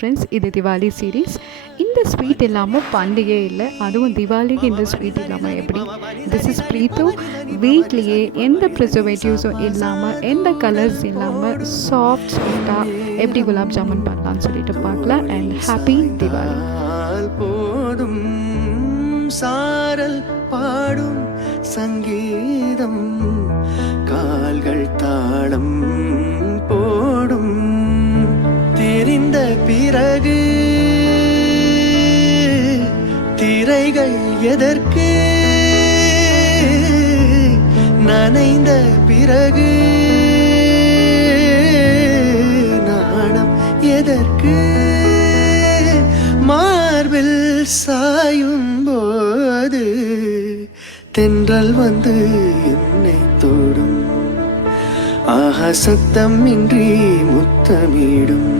Friends, இது Diwali series. இந்த sweet இல்லாமல் பண்டிகை இல்லை, அதுவும் திவாலிக்கு இந்த ஸ்வீட் இல்லாமல் எப்படி? This is Preethu. வீட்லேயே எந்த ப்ரிசர்வேட்டிவ்ஸும் இல்லாமல், எந்த கலர்ஸ் இல்லாமல் சாஃப்ட் ஸ்வீட்டாக எப்படி குலாப் ஜாமுன் பண்ணலான்னு சொல்லிட்டு பார்க்கலாம். And happy Diwali. போதும் சாரல் பாடும் சங்கீதம், கால்கள் தாளம் போடும். தெரிந்த பிறகு திரைகள் எதற்கு? நனைந்த பிறகு நாணம் எதற்கு? மார்பில் சாயும் போது தென்றல் வந்து என்னை தொடும். ஆஹா, சத்தம் இன்றி முத்தமிடும்.